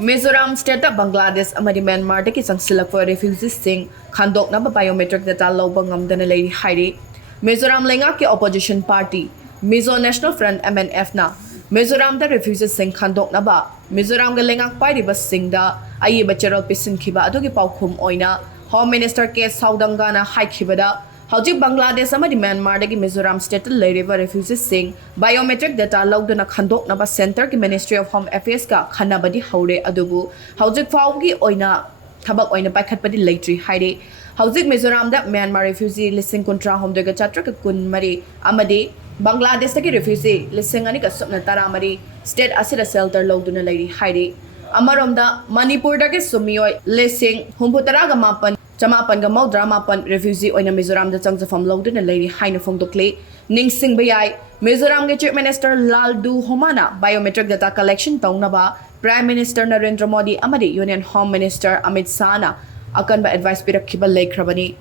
Mizoram state Bangladesh amadi Myanmar daki sangsilakwa refugees sing khandok na biometric data Louba Ngamdana Leiri Hairi Mizoram lenga ke opposition party Mizo National Front MNF na Mizoram da refugees sing khandok na ba Mizoram ga lenga pai ba sing da ayi bachero pisin khiba adugi paukhum oina Home Minister K Saudangana hai khibada Hauji Bangladesh amadi Myanmar dagi Mizoram state Leiri refugees sing biometric data Laudana khandok na ba center ki Ministry of Home Affairs ka khanabadi haure adubu hauji faugi oina thabak oina paikhatpadi Leiri haire hauji Mizoram da Myanmar refugee listing kontra home daga chatra ka kun mari amadi Bangladesh dagi refugee listing ani ka sopna tara mari state asira shelter Lauduna Leiri haire Amaromda Manipur dagi sumiyoi listing humputara ga mapan Chamapan ga maudra mapan refugee oina Mizoram da changjafam Lauduna Leiri haina phongdokle ningsing bayai Mizoram ge Chief Minister Laldu Homana biometric data collection taunaba Prime Minister Narendra Modi amadi Union Home Minister Amit Shah na akan ba advice pirakhiba laikhrabani